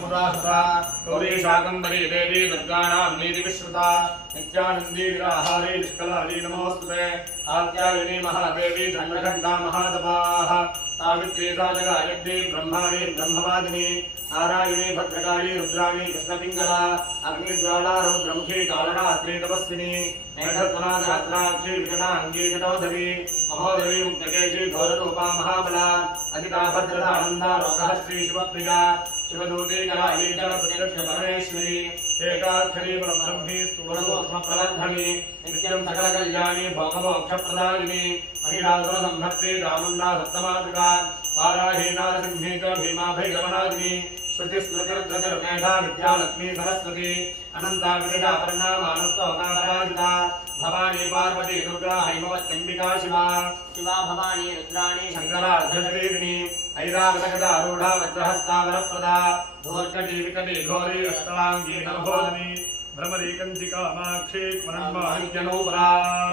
समुदाहृता गौरी शाकंभरी देवी दुर्गाणां नीति विश्रुता नित्यानंदी निराहारी निष्कलाली नमोस्तुते आद्यायिनी महादेवी दंडघंटा महादपाः सावित्री साजगायत्री ब्रह्माणी ब्रह्मवादिनी नारायणी भद्रकाली रुद्राणी कृष्णपिंगला अग्निज्वाला रौद्रमुखी कालरात्रि तपस्विनी मेघत्वना सहस्राक्षी विकटांगी जटोधरी महोदरी मुक्तकेशी घोररूपा महाबला अधिका भद्रता आनंदा लोकः श्री शिवप्रिया शिवदूती कराली च प्रत्यक्ष परमेश्वरी एकाक्षरी परब्रह्मी स्थूलसूक्ष्मप्रवर्धनी नित्यं सकलकल्याणी भोगमोक्षप्रदायिनी महिषासुरसंहर्त्री चामुण्डा सप्तमातृका वाराही नारसिंही च भीमाभैरवनादिनी श्रुतिस्मृतिरुद्रतिर्मेधा विद्यालक्ष्मी सरस्वती अनंता विदिता पर्णा मानस्तोकापराजिता भवानी पार्वती दुर्गा हैमवत्यंबिका शिवा शिवा भवानी रुद्राणी शंकरार्धशरीरिणी ऐरावतगदारूढा वज्रहस्तावरप्रदा धूर्जटी विकटी घोरी अष्टांगी नभोदिनी भ्रमरीकंसिकामाक्षी मरण्माहित्यनूपरा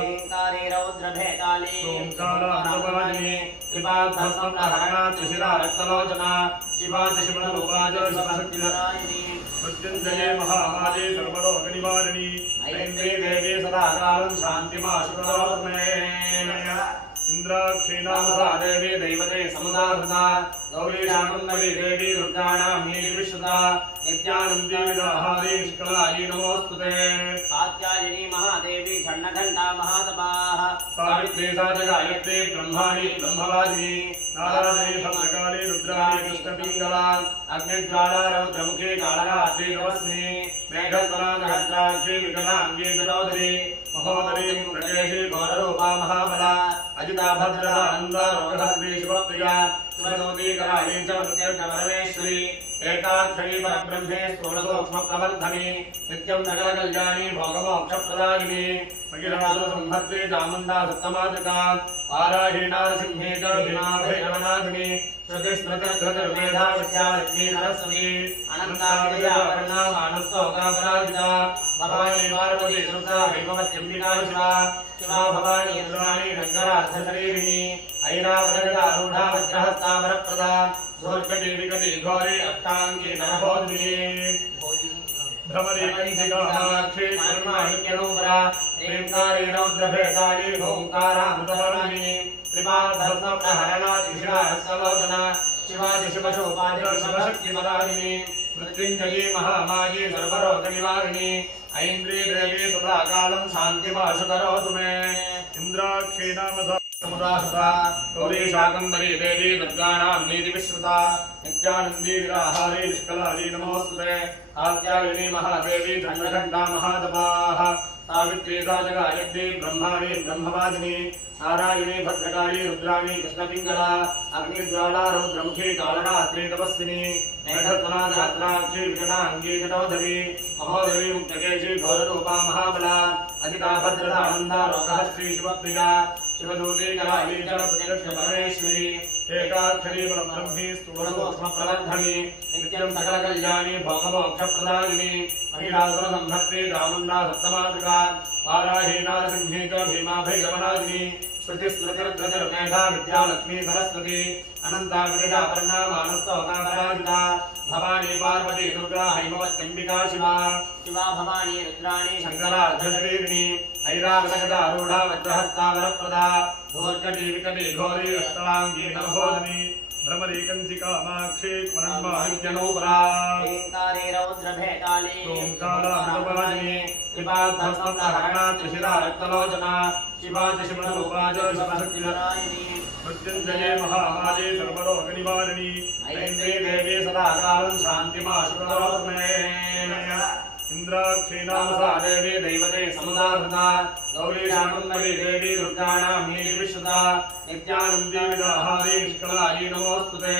ओंकारे रौद्रभेताली ओंकारामृतवादिनी त्रिपादभस्मप्रहरणा त्रिशिरा रक्तलोचना शिवा च शिवरूपा च शिवशक्तिधरायिनी मृत्युंजये महामाये सर्वरोगनिवारिणी ऐन्द्री देवी सदा कालं शान्तिमाशुकरोतु मे इंद्राक्षीणामसा देवी दैवते समुदाहृता गौरी शाकंभरी देवी दुर्गाणां नीति विश्रुता नित्यानंदी निराहारी निष्कलाली नमोस्तुते कात्यायनी महादेवी दंडघंटा महातपाः सावित्री साजगायत्री ब्रह्माणी ब्रह्मवादिनी नारायणी भद्रकाली रुद्राणी कृष्णपिंगला अग्निज्वाला रौद्रमुखी कालरात्रि तपस्विनी मेघत्वना सहस्राक्षी विकटांगी जटोधरी महोदरी मुक्तकेशी घोररूपा महाबला अजिता भद्रता आनंदा लोकः श्री शिवप्रिया शिवदूती कराली च प्रत्यक्ष परमेश्वरी एकाक्षरी परब्रह्मे स्थूलसूक्ष्मप्रवर्धनी नित्यं सकलकल्याणी भोगमोक्षप्रदायिनी महिषासुरसंहर्त्री चामुण्डा सप्तमातृका वाराही नारसिंही च भीमाभैरवनादिनी श्रुतिस्मृतिर्धृतिर्मेधा विद्यालक्ष्मी सरस्वती अनंता विद्या पर्णा मानस्तोकापराजिता भवानी पार्वती दुर्गा हैमवत्यंबिका शिवा शिवा भवानी रुद्राणी शंकरार्धशरीरिणी ऐरावतगदारूढा वज्रहस्तावरप्रदा धूर्जटी विकटी घोरी अष्टांगी नभोदिनी भ्रमरीकंसिकामाक्षी मरण्माहित्यनूपरा ओंकारे रौद्रभेताली ओंकारामृतवर्णिनी त्रिपादभस्मप्रहरणा त्रिशिरा रक्तलोचना शिवा च शिवशोभा च शिवशक्तिमदायिनी मृत्युंजयी महामाये सर्वरोगनिवारिणी ऐन्द्री देवी सदा कालं शान्तिमाशुकरोतु मे इन्द्राक्षीणामसा समुदाहृता गौरी शाकंभरी देवी दुर्गाणां नीति विश्रुता नित्यानंदी निराहारी निष्कलाली नमोस्तुते आद्यायिनी महादेवी दंडघंटा महादपाः सावित्री साजगायत्री ब्रह्माणी ब्रह्मवादिनी नारायणी भद्रकाली रुद्राणी कृष्णपिंगला अग्निज्वाला रौद्रमुखी कालरात्रि तपस्विनी मेघत्वना सहस्राक्षी विकटांगी जटोधरी महोदरी मुक्तकेशी घोररूपा महाबला अधिका भद्रता आनंदा लोकः श्री शिवप्रिया शिवदूती कराली च प्रत्यक्ष परमेश्वरी एकाक्षरी परब्रह्मी स्थूलसूक्ष्मप्रवर्धनी नित्यं सकलकल्याणी भोगमोक्षप्रदायिनी महिषासुरसंहर्त्री चामुण्डा सप्तमातृका वाराही नारसिंही च भीमाभैरवनादिनी श्रुतिस्मृतिर्धृतिर्मेधा विद्यालक्ष्मी सरस्वती अनंता विदिता पर्णा मानस्तोकापराजिता भवानी पार्वती दुर्गा हैमवत्यंबिका शिवा शिवा भवानी रुद्राणी शंकरार्धशरीरिणी ऐरावतगदारूढा वज्रहस्तावरप्रदा धूर्जटी विकटी घोरी अष्टांगी नभोदिनी भ्रमरीकंसिकामाक्षी मरण्माहित्यनूपरा ओंकारे रौद्रभेताली ओंकारामृतवादिनी त्रिपादभस्मप्रहरणा त्रिशिरा रक्तलोचना शिवा च शिवरूपा च शिवशक्तिधरायिनी मृत्युंजये महामाये सर्वरोगनिवारिणी ऐन्द्री देवी सदा कालं शान्तिमाशुकरोतु मे इंद्राक्षीणामसा देवी दैवते समुदाहृता गौरी शाकंभरी देवी दुर्गाणां नीति विश्रुता नित्यानंदी निराहारी निष्कलाली नमोस्तुते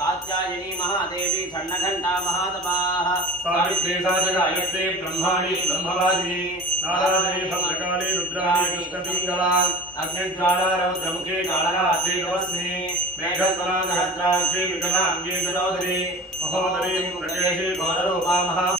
कात्यायनी महादेवी दंडघंटा महातपाः सावित्री साजगायत्री ब्रह्माणी ब्रह्मवादिनी नारायणी भद्रकाली रुद्राणी कृष्णपिंगला अग्निज्वाला रौद्रमुखी कालरात्रि तपस्विनी मेघत्वना सहस्राक्षी विकटांगी जटोधरी महोदरी मुक्तकेशी घोररूपा महा